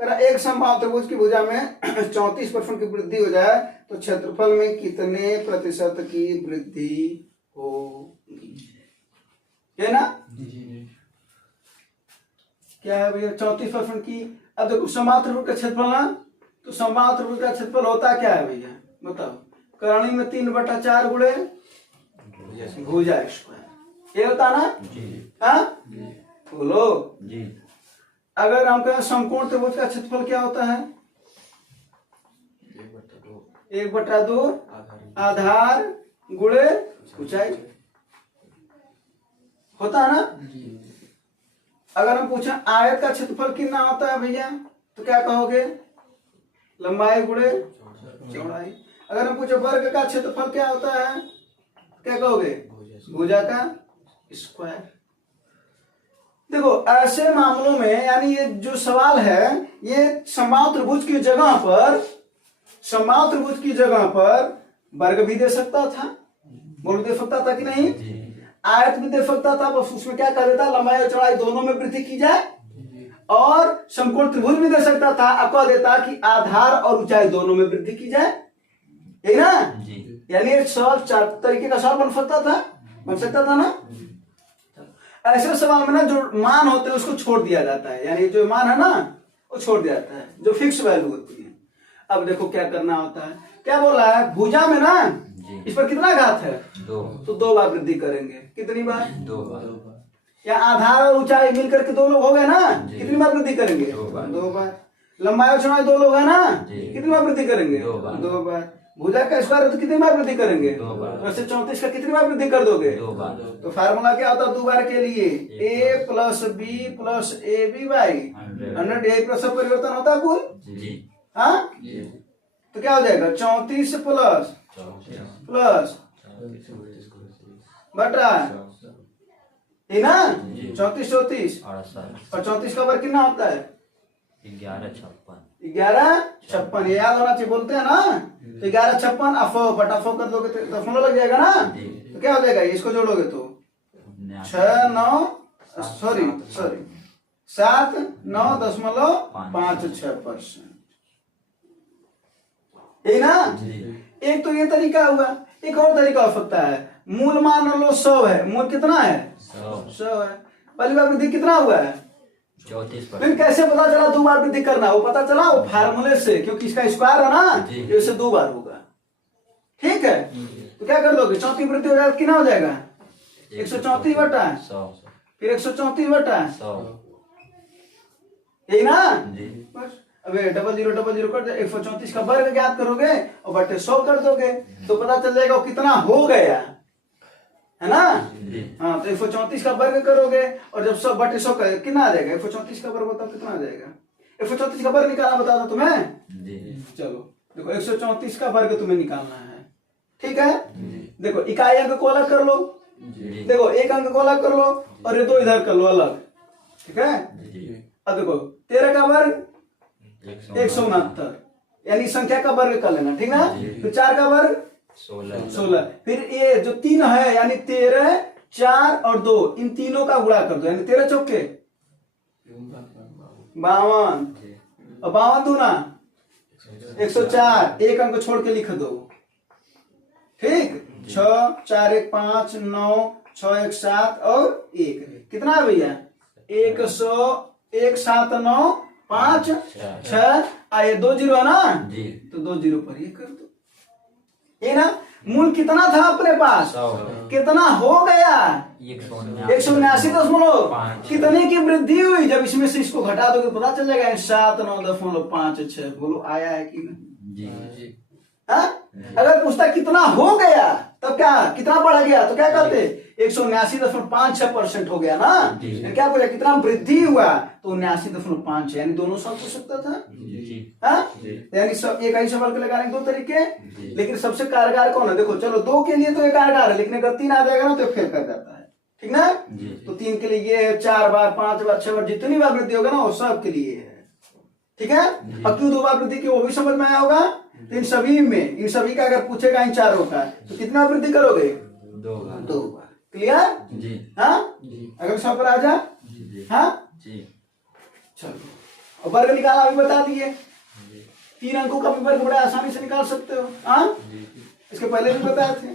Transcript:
करा एक समबाहु त्रिभुज की भुजा में 34% की वृद्धि हो जाए तो क्षेत्रफल में कितने प्रतिशत की वृद्धि होगी, है ना? क्या है भैया 34% की। अब देखो समबाहु त्रिभुज का क्षेत्रफल ना, तो समबाहु त्रिभुज का क्षेत्रफल होता क्या है भैया बताओ? करणी में 3/4 गुणे भुजा स्क्वायर, ये होता ना? हाँ बोलो जी। अगर हम कहें समकोण त्रिभुज का क्षेत्रफल क्या होता है? 1/2 आधार गुणे ऊंचाई, होता है ना? अगर हम पूछें आयत का क्षेत्रफल कितना होता है भैया, तो क्या कहोगे? लंबाई गुणे चौड़ाई। अगर हम पूछे वर्ग का क्षेत्रफल क्या होता है, क्या कहोगे? भुजा का स्क्वायर। देखो ऐसे मामलों में यानी ये जो सवाल है ये समबाहु त्रिभुज की जगह पर, समबाहु त्रिभुज की जगह पर वर्ग भी दे सकता था, बोल दे सकता था कि नहीं? आयत भी दे सकता था, बस उसमें क्या कर देता लंबाई और चौड़ाई दोनों में वृद्धि की जाए, और समकोण त्रिभुज भी दे सकता था, कह देता कि आधार और ऊंचाई दोनों में वृद्धि की जाए, है ना? यानी एक सवाल 4 तरीके का सवाल बन सकता था ना? ऐसे सवाल में ना जो मान होते हैं उसको छोड़ दिया जाता है, यानी जो मान है ना वो छोड़ दिया जाता है, जो फिक्स वैल्यू होती है। अब देखो क्या करना होता है, क्या बोल रहा है? भुजा में ना इस पर कितना घात है? 2, तो 2 बार वृद्धि करेंगे। कितनी बार? 2 बार। या आधार और ऊंचाई मिलकर के 2 लोग हो गए ना, कितनी बार वृद्धि करेंगे? 2 बार। लंबाई और चौड़ाई 2 लोग है ना, कितनी बार वृद्धि करेंगे? 2 बार। भुजा का स्क्वायर है तो कितनी बार वृद्धि करेंगे? 2 बार। वैसे 34 का कितनी बार वृद्धि कर दोगे? 2 बार। तो फार्मूला क्या होता है 2 बार के लिए? a + b + ab/100। यही पर सब परिवर्तन होता है कुल। हाँ तो क्या हो जाएगा? 34 प्लस बटा है ना 34 और 34 का वर्ग कितना होता है? 1156। ये याद होना चाहिए, बोलते हैं ना तो 1156 अफो बटा अफो कर दोगे तो दशमलव लग जाएगा ना, तो क्या हो जाएगा? इसको जोड़ोगे तो 7.956%, है ना? एक तो ये तरीका हुआ, एक और तरीका हो सकता है, मूल मान लो 100 है, मूल कितना है? 100 है, पहली बार वृद्धि कितना हुआ है? 34। फिर कैसे पता चला 2 बार वृद्धि करना? वो पता चला वो फार्मूले से, क्योंकि इसका स्क्वायर है ना, इससे 2 बार होगा। ठीक है, तो क्या कर दोगे? 34 वृद्धि हो जाएगा, कितना हो जाएगा? 134/100, फिर 134/100, यही ना? बस अब 0000 कर दे, 134 का वर्ग ज्ञात करोगे और बटे 100 कर दोगे तो पता चल जाएगा वो कितना हो गया, है ना? हाँ तो 134 का वर्ग करोगे और जब 100 बटे 100 कितना आ जाएगा? 134 का वर्ग बताओ कितना आ जाएगा? 134 का वर्ग निकालना बता दो तुम्हें। चलो देखो 134 का वर्ग तुम्हें निकालना है, ठीक है? देखो इकाई अंक को अलग कर लो, देखो एक अंक को अलग कर लो और ये 2 इधर कर लो अलग, ठीक है? अब देखो 13 का वर्ग 169, यानी संख्या का वर्ग कर लेना, ठीक ना? फिर 4 का वर्ग 16, फिर ये जो 3 है यानी 13, 4 और 2 इन तीनों का गुणा कर दो, यानी 13 चौके 52 और 52 दूना 104, एक अंक छोड़ के लिख दो, ठीक? 6, 4, 1, 5, 9, 6, 1, 7 और 1 कितना है भैया? 179, 6 आए 2 जीरो है ना, तो 2 जीरो पर ये कर दो, ये ना? मूल कितना था अपने पास? कितना हो गया? 179.5। कितने की वृद्धि हुई? जब इसमें से इसको घटा दोगे पता चल जाएगा 79.56। बोलो आया है कि नहीं? हाँ? अगर पूछता कितना हो गया तब क्या कितना बढ़ गया तो क्या कहते? 179.56% हो गया ना, क्या बोला? कितना वृद्धि हुआ? तो 79.5, यानी दोनों सब पूछ सकता था। यानी सब एक ही सवाल के लगाने 2 तरीके, लेकिन सबसे कारगर कौन है? देखो चलो 2 के लिए तो ये कारगर है, लेकिन अगर 3 आ जाएगा ना तो फेल कर जाता है, ठीक ना? तो 3 के लिए ये है, 4 बार 5 बार 6 बार जितनी बार वृद्धि होगा ना वो सब के लिए है, ठीक है? अब क्यों 2 बार वृद्धि की वो भी समझ में आया होगा। तो इन सभी में, इन सभी का अगर पूछेगा इन चारों का तो कितना वृद्धि करोगे? 2 बार। क्लियर? हाँ अगर सब पर आ जा। हाँ चलो और वर्ग निकाला अभी बता दिए। 3 अंकों का भी वर्ग बड़े आसानी से निकाल सकते हो। हाँ, इसके पहले भी बताए थे।